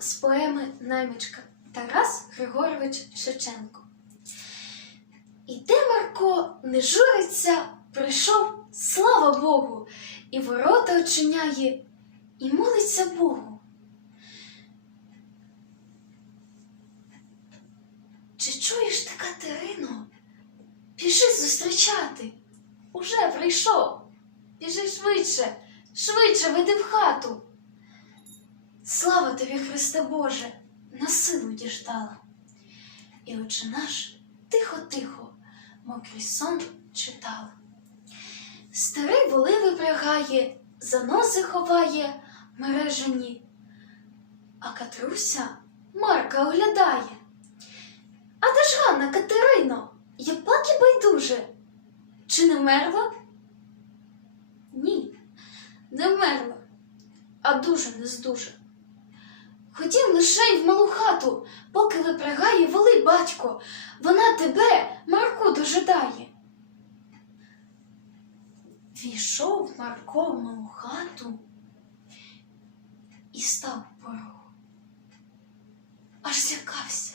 З поеми Наймичка Тарас Григорович Шевченко. Іде Марко, не журиться, прийшов, слава Богу, і ворота очиняє, і молиться Богу. Чи чуєш ти, Катерино? Біжи зустрічати. Уже прийшов. Біжи швидше, швидше веди в хату. Слава тобі, Христе Боже, на силу діждала. І отче наш тихо-тихо, мов крізь сон читала. Старий воли випрягає, за носи ховає мережені, а Катруся Марка оглядає. А де ж Ганна Катерино? Я паки байдуже. Чи не мерла? Ні, не вмерла, а дуже не здуже. Хотів лише й в малу хату, поки випрягає воли батько, вона тебе, Марку, дожидає. Війшов Марко в малу хату і став порогу. Аж злякався.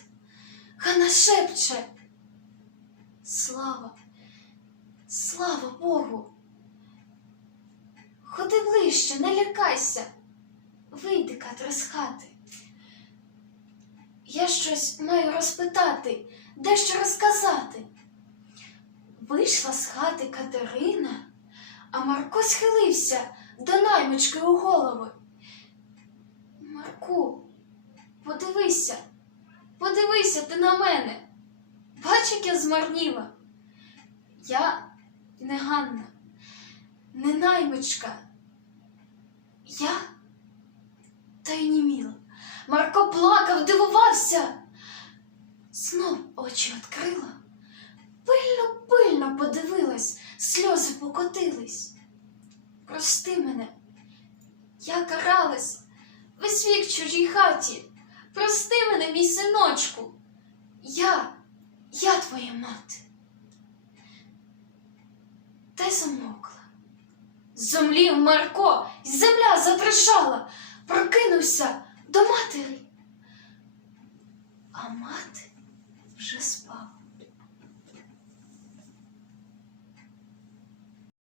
Ганна шепче. Слава, слава Богу. Ходи ближче, не лякайся. Вийди, Катра, з хати. Я щось маю розпитати, дещо розказати. Вийшла з хати Катерина, а Марко схилився до наймички у голови. Марку, подивися, подивися ти на мене. Бач, як я змарніла. Я не Ганна, не наймичка. Я та й німіла. Марко плакав, дивувався. Знов очі відкрила. Пильно, пильно подивилась, сльози покотились. Прости мене, я каралась весь вік чужій хаті. Прости мене, мій синочку. Я, я твоя мати. Та й замовкла. Зомлів Марко, земля затришала, прокинувся до матері.